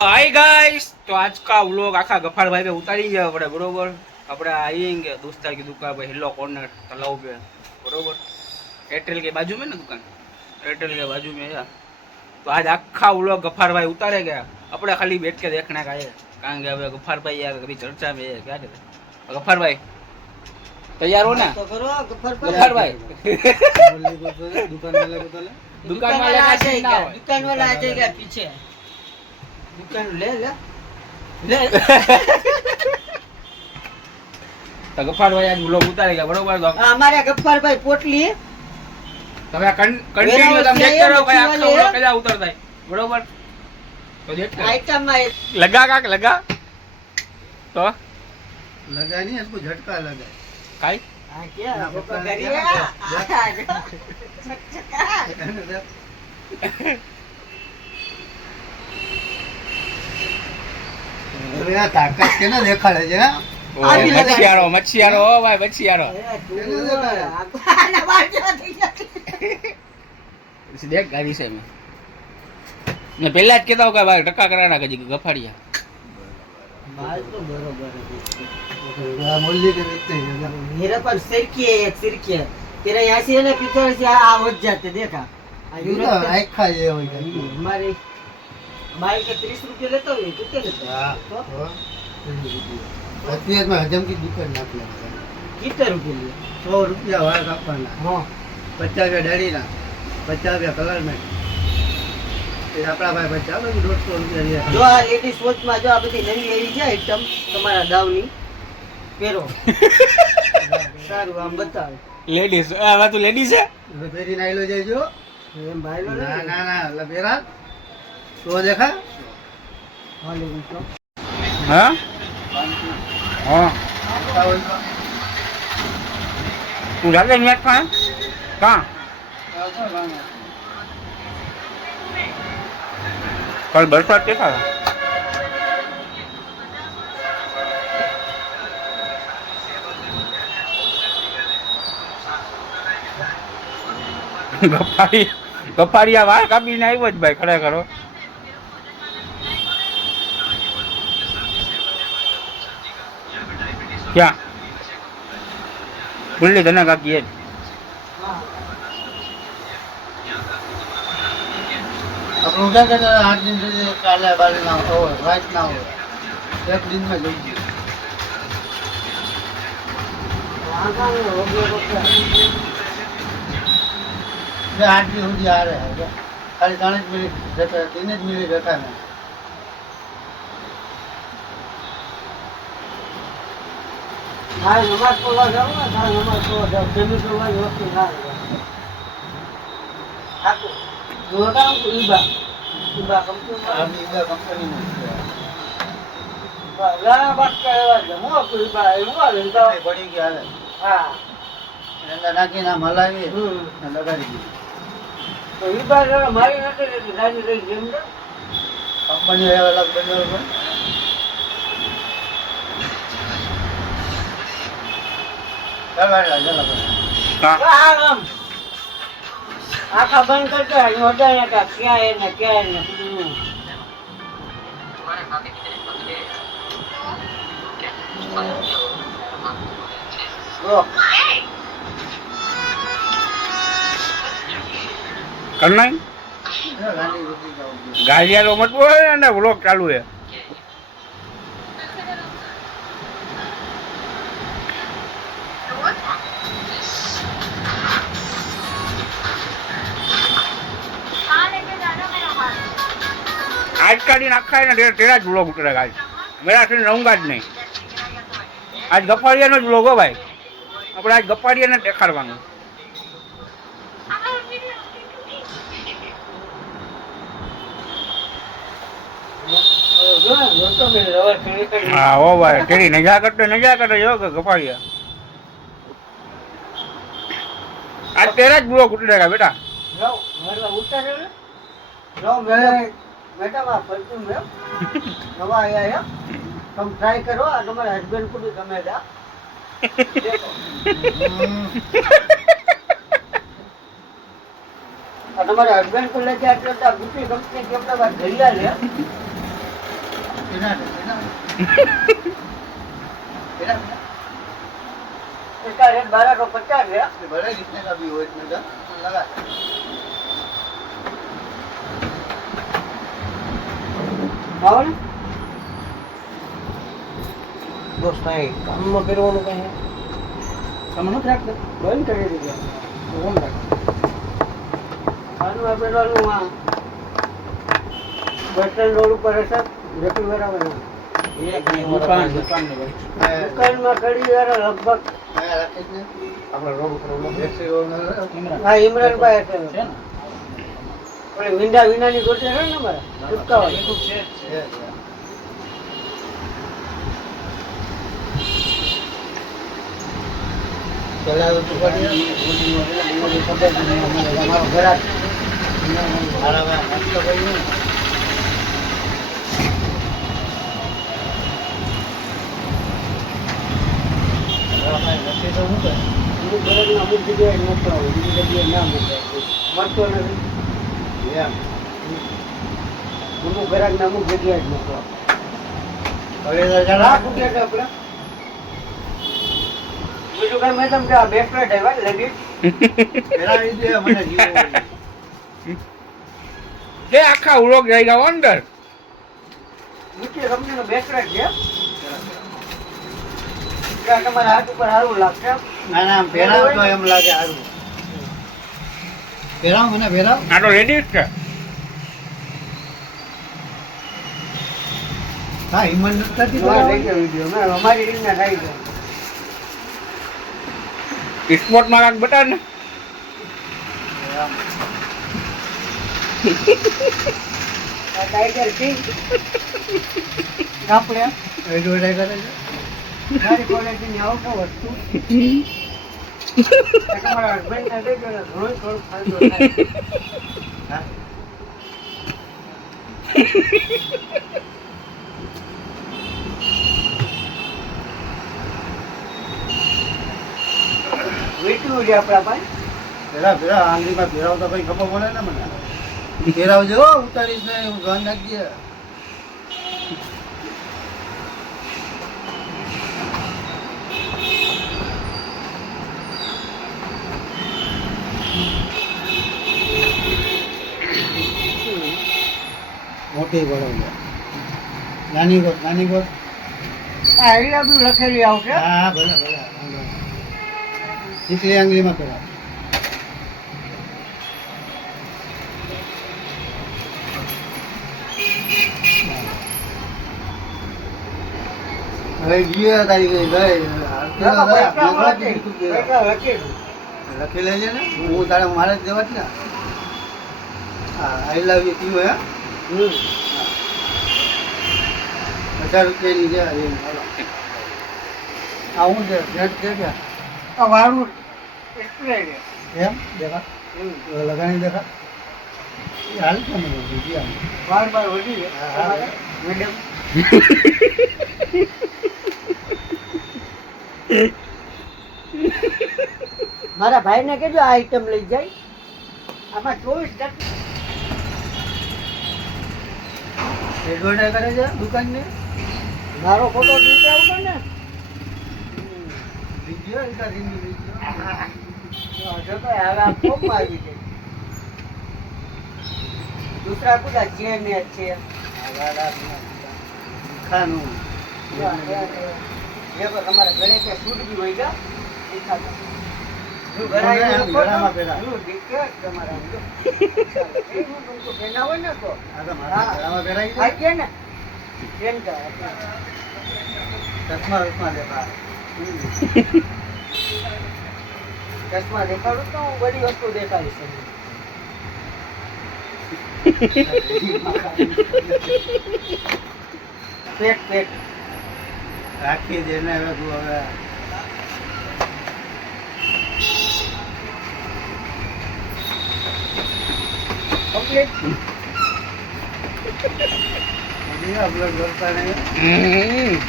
Hi guys, तो आज का व्लॉग आखा गफार भाई पे उतारी गया अपने बरोबर। अपने आएंगे दोस्तार की दुकान पे हिलो कॉर्नर तालाब पे बरोबर। एयरटेल के बाजू में ना दुकान, एयरटेल के बाजू में है। तो आज आखा व्लॉग गफार भाई उतारे गया, अपने खाली बैठ के देखने का है। कारण के गफार भाई यार कभी चर्चा में है क्या कहते गफार भाई, तैयार हो ना? तो करो गफार भाई दुकान वाले का सीन ना हो। दुकान वाला आ जाएगा पीछे। दुकान ले ले ले तो गफार भाई आज व्लॉग उतारे गया बरोबर। तो हमारे गफ्फार भाई पोटली તમે કન્ટિન્યુ તમે દેખતા રહો ભાઈ, આખો વ્લોગ કજા ઉતરતા है बरोबर। तो देखते आइटम में लगा का लगा तो लगा नहीं, इसको झटका लगा काई क्या करिया ताकत के ना देखा ले जा। मच्छियारो हो भाई, मच्छियारो देख गाड़ी से मैं पहला જ કહેતા કે ભાઈ ટકા કરાના કે ગફાડિયા बाल तो बरोबर है। मूल्य के देखते हैं मेरे पर सिरकी है, एक सिरकी है। तेरा यहाँ से है ना पीछे से आवाज जाते देखा आखा ये हो गया। हमारे बाइक के 30 रुपये लेता हूँ, कितने लेता हां तो अतियत में हजम की दुकान ना ले कितने रुपये लिए 100 रुपया वार कापना। हाँ 50 रुपया डाड़ी ना, 50 रुपया कलर में એ આપણા ભાઈ 50 150 રૂપિયા લે। जो आ लेडीज वॉच में जो आ बધી નવી એવી છે આઈટમ તમારા દાવની પહેરો સારું આમ બતાવે લેડીઝ આ તો લેડીઝ છે હવે ફેરી નાઈલો જઈજો। એમ ભાઈલો ના ના ના લબેરા તો देखा હા લેવું તો હા હા તું જાગે મેચ માં કા कल बरसात देखा ગફારિયા વાળ કાપીને આવ્યો જ ભાઈ ખરેખર। ક્યાં બોલી તને કાકી એ अपन क्या कहते हैं 8 दिन से काले बाल ना हो रात ना हो एक दिन में लग गई। वहां का हो गया ये 8 दिन हो जा रहे हैं खाली 3 मिनट रहता है, 3 मिनट रहता है। हां नमाज पढ़वा जाओ ना, हां नमाज पढ़वा जाओ जमीन पे वही वक्त ना आको जो काम इबा इबा हम इधर कंपनी में ला बात करवा जा मो कोई बा इबा लेता बड़ी की हालत हां एंदा नाकी ना मलावी ना लगाड़ी दी तो इबा जरा मारी नते लेती गाड़ी रही जेम दे कंपनी है अलग बनो पर चल लगा કા आराम आखा बंद करके होता है का क्या है ना क्या है ना करना है गाड़ी रुकी जाओगी गाड़िया तो मत बोल ना, व्लॉग चालू है। आज का दिन आखा है ना तेरा ज व्लॉग उतरेगा आज, मेरा से रहूंगा ज नहीं। आज गफारिया नो व्लॉग हो भाई, अपने आज गफारिया ने देखाड़वानुं। हाँ वो भाई तेरी नजाकत जो गफारिया आज तेरा ज व्लॉग उतरेगा बेटा। बेटा वहाँ परफ्यूम है नवा आया है, तुम ट्राई करो, तुम्हारे हस्बैंड को भी गमेगा। તમારા હસબન્ડ को लेके आते तो दूसरी कंपनी के अपना बात भैया ले એના इसका रेट 1250 है। बड़े जितने का भी हो इतने का लगा आओ ने दोस्त भाई काम में करવાનું કઈ તમે નથી રાખતા બંધ કરી દીધું તો કોણ રાખે આનું આપેલું આ બસ સ્ટેન્ડ રોડ ઉપર હશે જતી બરાબર દુકાનમાં કરી યાર લગભગ मैं रखे थे આપણે રોડ ઉપર ઓલો ऐसे वो ना હા ઇમરાનભાઈ હશે છે ને ઓલી વિંડા વિનાની ગોઠે છે ને મારા ચૂપકાવા YouTube છે है चला तो बढ़िया મારો ઘરાક मारा मैं मस्त भाई हूं नक्की तो हूं અમુક ઘરાકને અમુક જગ્યાએ મોકલાવો બીજી જગ્યાએ ના મોકલાવો મળતો નથી એમ અમુક ઘરાકને અમુક જગ્યાએ જ મોકલાવો હવે જરા લાખ રૂપિયા છે આપણે બીજું કઈ મેં તમને આ બેકલેટ આવ્યા લેડીઝ પેલા ઈ દે મને જીવો જે આખા વ્લોગ રહી ગયો અંદર નીચે કંપનીનો બેકલેટ છે ત્યાં તમારા હાથ ઉપર સારું લાગશે ના ના પેલા તો એમ લાગે સારું પેલા મને પેલા આ તો લેડીઝ છે હા હિંમત નથી થતી જોવા લઈ પેલા ગયો વિડીયો મેં અમારી રીતના ખાઈ ગયો સ્પોર્ટમાં કાંક બતાડ ને આ ટાઈગર કિંગ આપણે એડવર્ટાઈઝ કરે છે સારી ક્વોલિટીની આવતો વસ્તુ તમારા હસબન્ડને દેજો ને ઘણો થોડો ફાયદો થાય હા વીટ્યું છે આપણા પાસે પેલા પેલા આંગળીમાં ફેરવતા ભાઈ ખબર પડે ને મને ફેરવજો હો, ઉતારીશ ને એવું ધ્યાન રાખજે મોટી બરોબર નાની ગોત આ આઈડિયા બી લખેલી આવશે હા ભલે ભલે વાંધો નહીં. ચીકલી આંગળીમાં ફેરવ હવે ગયા તારીખે પૈસા લખી લખી લેજે ને હું તારે મારે જ દેવા જ ને હા આઈ લવ યુ કયું હે હમ 50 રૂપિયાની છે આ હું છે ભેટ છે કે આ વાળું એટલે છે એમ દેખા લગાણી દેખા એ હાલ છે મને બીજી બાર બાર વધી છે હા, હા. મેડમ મારા ભાઈને કહેજો આ આઈટમ લઈ જાય આમાં 24 એડવર્ટાઈઝ કરે છે દુકાનની મારો ફોટો લઈ આવતો ને વિડીયો એકાદીની વિડીયો જો તો હવે આ ફોર્મમાં આવી ગઈ દૂસરા કુદા ચેન ને છે ખાનું જે પર તમારા ગળે કે સૂટ બી હોય ગયા દેખાતા જો ગળામાં ગળામાં પહેરા. જો દેખે તમારા આમ જો એ હું तुमको पहना હોય ને તો આ તો મારા ગળામાં પહેરાઈ આ જાય કે ને કેમ કે ચશ્મા વસમા દેખા ચશ્મા દેખાડું તો હું બધી વસ્તુ દેખાડીશ તમને. પેટ પેટ રાખી દે ને હવે તું હવે કમ્પ્લીટ હજી અપલોડ કરતા નહીં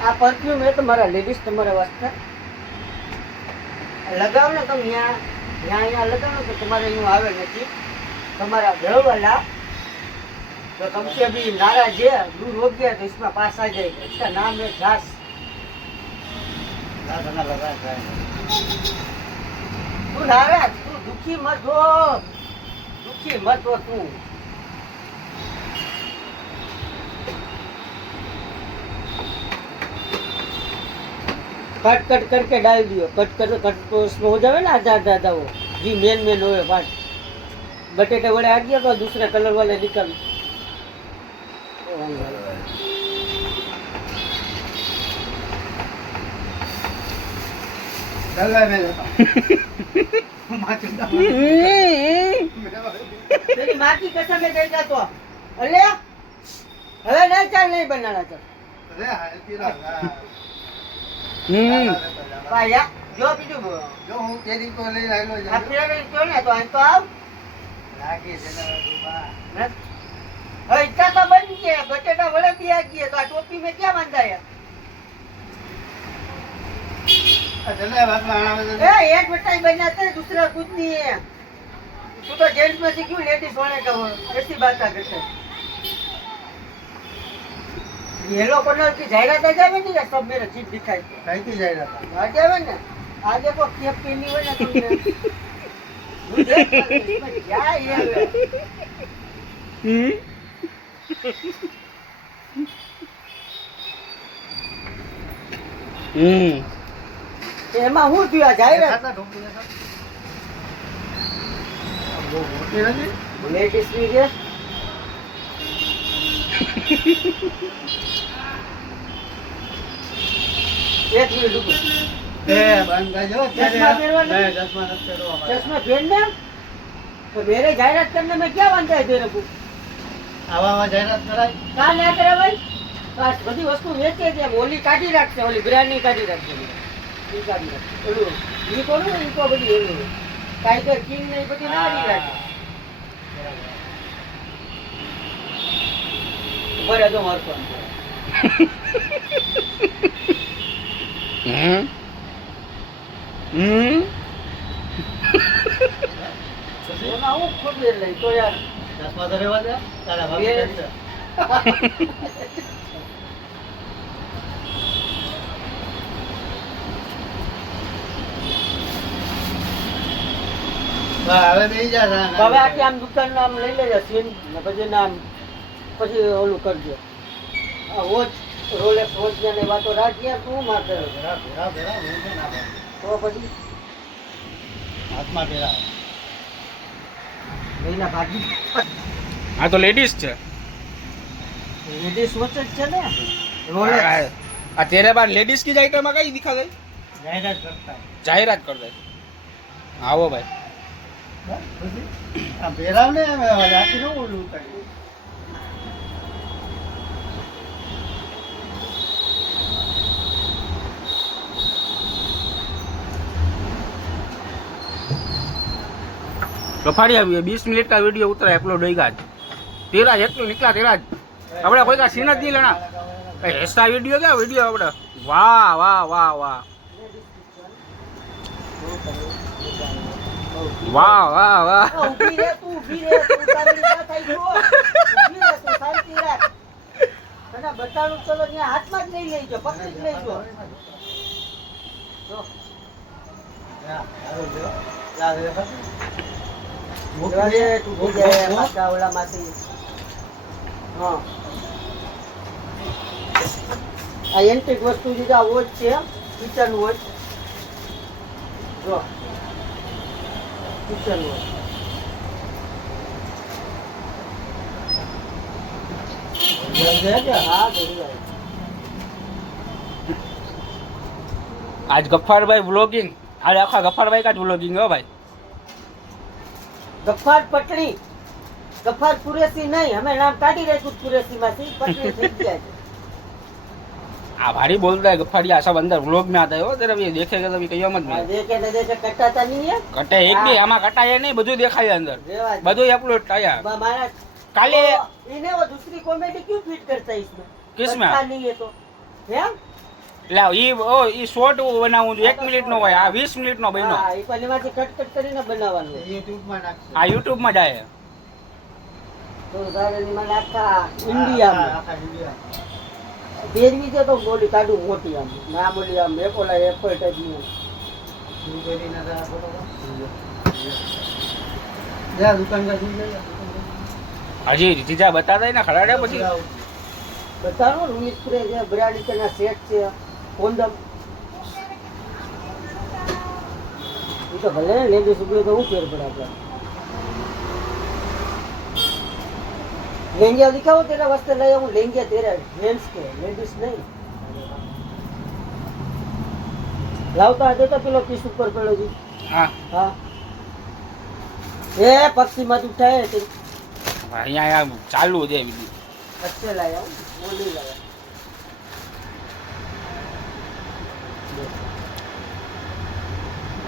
આ પરફ્યુમ એ તમારા લેડીઝ તમારા વાસ્તે લગાવ ને તમે ત્યાં यहाँ लगानो तो तुम्हारे यूँ आवे नहीं तुम्हारा घर वाला तो तुमसे अभी नाराज है दूर हो गया तो इसमें पास आ जाएगा इसका नाम है घास ઘણા લગા થાય तू नाराज तू दुखी मत हो तू कट कट करके डाल दियो कट तो उसमें हो जावे ना आधा वो जी मेन होए पार्ट बटेटा वड़े आ गया तो दूसरे कलर वाले निकल દલાઈ મેં લેતા માચું દા तेरी माँ की कसम है देगा तो अरे अरे नहीं चाल नहीं बनाना चल અરે હાલ પીરા पाया जो बीजू बोलो જો હું તેરી તો લઈ આવેલો છે आप फिर क्यों ना तो અહીં तो आओ લાગી છે ને રૂપા अरे इतना तो बन गया बटेटा वड़े भी आ गए तो आ टोपी में क्या बांधा है દલાઈ વાતમાં આણાવે તો ए एक बटाई बनाते हैं दूसरा कुछ नहीं है तू तो जेंट्स में से क्यों लेडीज होने का वो ऐसी बात करते हैं येलो कलर की जाहिरात आ जावे नहीं सब मेरा चीज दिखाई કઈથી જાય હતા आ जावे ना आगे को केप पहनी हुई ना तुमने तू देख इसमें क्या ये है એમાં હું થયું આ જાહેરાત ખાતા ઢોકળી હતા બહુ મોટી નથી લેટેસ્ટ ની એક મિનિટ રૂકો એ બંધ કરજો ચશ્મા પહેરવાના? નહીં ચશ્મા નથી પહેરવા મારે. चश्मा पहनना तो मेरे जाहिरात करने में क्या बनता है तेरे को આવામાં જાહેરાત કરાય कहाँ ना करे भाई बस बड़ी वस्तु वेचे છે ઓલી કાઢી રાખશે ઓલી બ્રાન્ડની કાઢી રાખશે ઈ કાઢી રાખશે ઓલું ઈ કોનું ઈ કો બધી ઓલું ટાઈગર કિંગ ને ઈ બધી નાડી રાખે બરે તો મારતો એમાં હું ખબર લઈ તો યાર ચશ્મા તો રહેવા દે તારા ભાભી એ- કરશે. હા, હવે બેસી જા જા, ના, હવે આખી આમ દુકાન નામ લઈ લેજે સીન ને પછી નામ પછી ઓલું કરજો આ વોચ રોલેક્સ વોચ ને વાતો રાખીએ તું માથે ભેરા, ભેરા, ભેરા, હું છે ના ભાઈ. તો પછી હાથમાં ભેરા. એના ભાગી આ તો લેડીઝ છે લેડીઝ વોચ જ છે ને રોલેક્સ આ તેરે બાર લેડીઝ की आइटम में कई दिखा गई જાહેરાત કરતા. जाहिरात कर दे आओ भाई બસ, પછી આ ભેરાવને હવે રાખી દઉં ઓલું ઉતારી. रफाड़ी अभी 20 मिनट का वीडियो उतरा अपलोड होगा तेरा एक तो निकला तेरा अपने कोई का सीन नहीं लेना ऐसा वीडियो क्या वीडियो अपने वाह वाह वाह वाह वाह वाह वाह ઊભી રે તું તારી ના થઈ ગયો ઊભી રે તું શાંતિ રાખ તને બતાડું ચલો ત્યાં હાથમાં જ લઈ લેજો પકડી જ લેજો જો હા, સારું છે. લા, લે, બસ. જોજે, તું જોજે, પાછા ઓલામાંથી. હા. આ એન્ટિક વસ્તુ છે આ વોચ છે કિચન વોચ જો કિચન વોચ હા ઘડી આવી. आज गफ्फार भाई व्लॉगिंग आज आखा गफ्फार भाई का व्लॉगिंग हो भाई ગફ્ફાર પટણી ગફ્ફાર કુરેશી નહીં અમે નામ કાઢી રહીશું કુરેશીમાંથી પટણી થઈ ગયા છે आ भारी बोलता है गफ्फारिया सब अंदर व्लॉग में आता है हो तेरा ये देखेगा तो कहीं मत આ नहीं દેખે તો દેખે કટાતા નહીં હે कटे एक भी आमा कटाया नहीं બધું દેખાય અંદર રેવા દે. બધું अपलोड थाया महाराज काले तो इन्हें वो दूसरी कॉमेडी क्यों फिट करता है इसमें किसमें? बनता नहीं है तो है એટલે ઈ શોર્ટ બનાવવું જોઈએ 1 મિનિટનો હોય, આ 20 મિનિટનો બન્યો. હા, એ પણ એમાંથી કટ કરીને બનાવવાનું. યુટ્યુબમાં નાખશે. આ યુટ્યુબમાં જાય. તો તારે એમાં આખા ઇન્ડિયામાં આખા ઇન્ડિયા. ફેરવી દે તો બોલી કાઢું મોટી આમ ના બોલી આમ એપોલા એપલ ટાઈપની શું કરીને આ બરોબર. જા દુકાનદાર શું લઈ જા. હજી જીજા બતાતા ને ખરાડે પછી. બતાવો રૂમ સ્પ્રે છે, બ્રાડિકના સેટ છે, કોન્ડમ. એ તો ભલે લેડીઝ ઉપડે તો હું ફેર પડે આપણે. લેંગિયા દિખાવો તેરા વાસ્તે લઈ આવું. લેંગિયા તેરા જેન્ટ્સ કે લેડીઝ નહીં. લાવતા દેતો પેલો પીસ ઉપર પડ્યો છે. હા હા એ પક્ષીમાં તું ઉઠાય તે અહીંયા ચાલુ છે બીજું. अच्छे लाया हूँ बोली लाया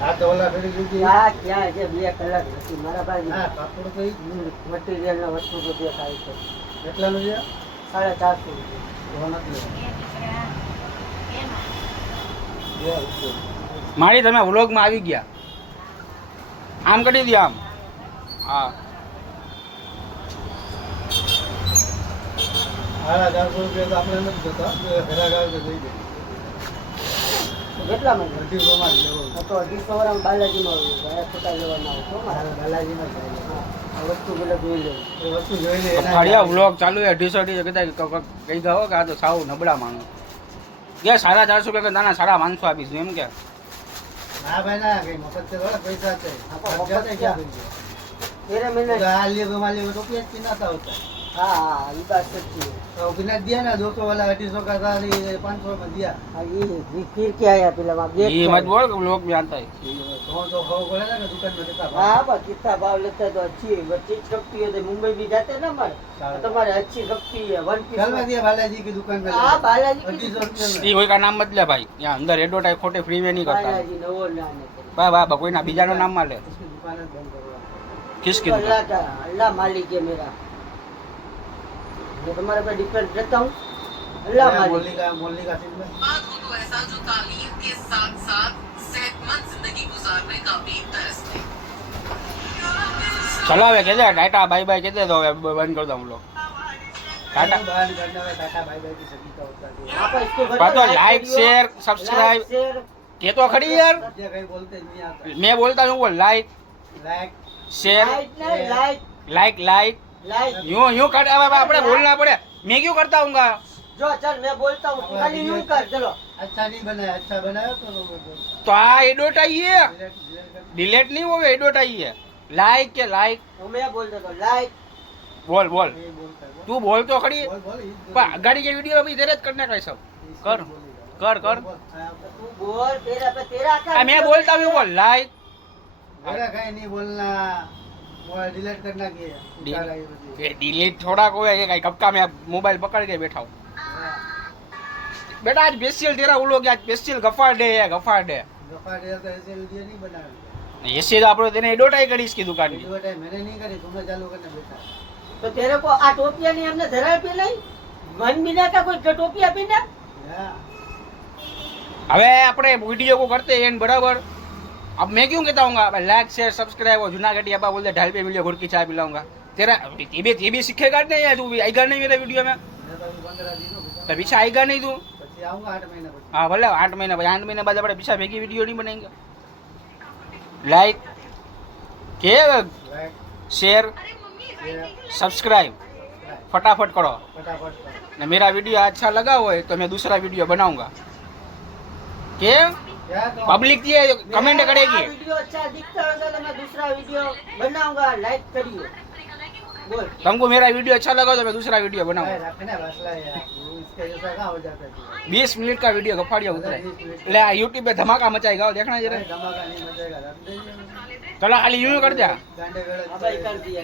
આ તો ઓલા ફેરી લીધી. क्या क्या है બે કલાક નથી મારા ભાઈ હા કાપડ તો ઈ જ ને. મટીરિયલ ના વસ્તુ તો બે ખાય છે કેટલાનું છે? 450 રૂપિયા. તો નથી લેવા. મારી તમે વ્લોગમાં આવી ગયા. આમ કરી દો આમ. હા 450 રૂપિયા તો આપણે નથી જતા. ઘરાક આવે તો દઈ દે. કેટલા માં 250 માં જ લેવો. આ તો 250 વાળા બાલાજીમાં ગયા છોટા લેવાના આવતો મારા બાલાજીમાં જ લેવો. આ વસ્તુ પેલા જોઈ લેવું. એ વસ્તુ જોઈ લે એના. ફળિયા વ્લોગ ચાલુ છે 250 કહેતા કહી દો કે આ તો સાવ નબળા માણસ. કે 450 રૂપિયા નાના 550 આપીશું એમ કે. ના ભાઈ ના કઈ મફત છે થોડા પૈસા છે. ખર્ચા છે ક્યાં કરી છે? તેરે મહિને તો આ લે ગમાલી રૂપિયા જ પીનાતા હોતા. હા હા એ બાત સચ્ची है તો પીના દિયા ને 200 વાલા 250 का था 500 में दिया. हाँ ये फिर क्या आया पेला वहाँ देख ये मत बोल कि व्लॉग में आता है. तो खाओ बोले ना कि दुकान में कितना भाव. हाँ बा कितना भाव लेता है तो अच्छी चीज खपती है तो मुंबई भी जाते हैं ना हमारे तो तुम्हारे अच्छी खपती है वन पीस कल में दिया बालाजी की दुकान में. हाँ बालाजी की 250 रुपये ये कोई का नाम मत ले भाई. यहाँ अंदर एडवर्टाइज खोटे फ्री में नहीं करता. बालाजी ने वो लाने भाई भाई कोई ना बीजा नाम मान ले. इसकी दुकान है बंद करवा. किसकी अल्लाह दुकान? का अल्लाह मालिक है मेरा मैं तुम्हारे पे डिपेंड रहता हूँ अल्लाह मालिक मोली का सिंह में. बात हो तो ऐसा जो तालीम के साथ साथ सेहतमंद जिंदगी गुजारने का भी तरस है। चलो હવે કે દે ટાટા બાય બાય કે દે તો હવે બંધ कर दो हम लोग. टाटा. बाहर निकलने में टाटा बाय बाय की सभी का होता है. आप इसको बस तो लाइक शेयर सब्सक्राइब शेयर के तो खड़ी यार. सद्या कहीं बोलते नहीं आता. मैं बोलता हूँ बोल लाइक लाइक शेयर लाइक नहीं लाइक लाइक लाइक लाइक यूं यूं कर अपने बोलना पड़े. मैं क्यों करता हूँ जो चल मैं बोलता हूँ तू खाली यूं कर चलो अच्छा नहीं बनाया. अच्छा बनाया तो तो आ एडोट आई है. डिलीट नहीं हो एडोट आई है. लाइक के लाइक तो मैं बोल देता हूँ लाइक बोल बोल नहीं बोलता है. तू बोल तो खड़ी. बोल बोल गाड़ी के वीडियो अभी तेरे करने का है सब. कर कर कर तू बोल तेरा पे तेरा आ, मैं बोलता हूँ बोल लाइक मेरा कहीं नहीं बोलना. मोबाइल डिलीट करना की है. डिलीट थोड़ा को है कहीं कब का मैं मोबाइल पकड़ के बैठा हूँ. बेटा आज स्पेशल तेरा वो लोग आज स्पेशल गफार डे है गफार डे. गफा डे तो ऐसे वीडियो नहीं बनाया. ऐसे तो आप लोग तेने एडोटाई करी इसकी दुकान की. वीडियो टाइम मैंने नहीं करी. तुमने चालू करना बेटा. तो तेरे को आ टोपिया नहीं हमने धरा पे नहीं मन बिना का कोई टोपिया बिना हाँ. હવે આપણે वीडियो को करते हैं बराबर. अब मैं क्यों कहता हूँ लाइक शेयर सब्सक्राइब और जूनागढ़ी अब बोलते ढाल पे मिलियो घुड़ की चाय पिलाऊंगा. तेरा ये भी सीखेगा नहीं है. तू भी आएगा नहीं मेरे वीडियो में. मैं तो अभी 15 दिन हो गए. तो पीछे आएगा नहीं तू. પછી આऊंगा 8 महीना પછી. हाँ भले 8 महीने बाद 8 महीने बाद अपने पीछे भेगी वीडियो नहीं बनाएंगे. लाइक के लाइक शेयर शेयर सब्सक्राइब फटाफट करो. फटाफट करो. ने मेरा वीडियो अच्छा लगा हो तो मैं दूसरा वीडियो बनाऊंगा. के क्या तो पब्लिक ये कमेंट करेगी. वीडियो अच्छा दिखता होगा तो मैं दूसरा वीडियो बनाऊंगा लाइक करिए बोल तुमको मेरा वीडियो अच्छा लगा तो मैं दूसरा वीडियो भाई बनाऊंगा. रखना मसला है यार. वो इसका जैसा कहाँ हो जाता है. 20 मिनट का वीडियो गफाड़िया उतरे. ले यूट्यूब पे धमाका मचाएगा देखना जरा. भाई धमाका नहीं मचेगा. रख देंगे. चलो खाली यूं कर दिया. गांडे गड़े अब कर दिया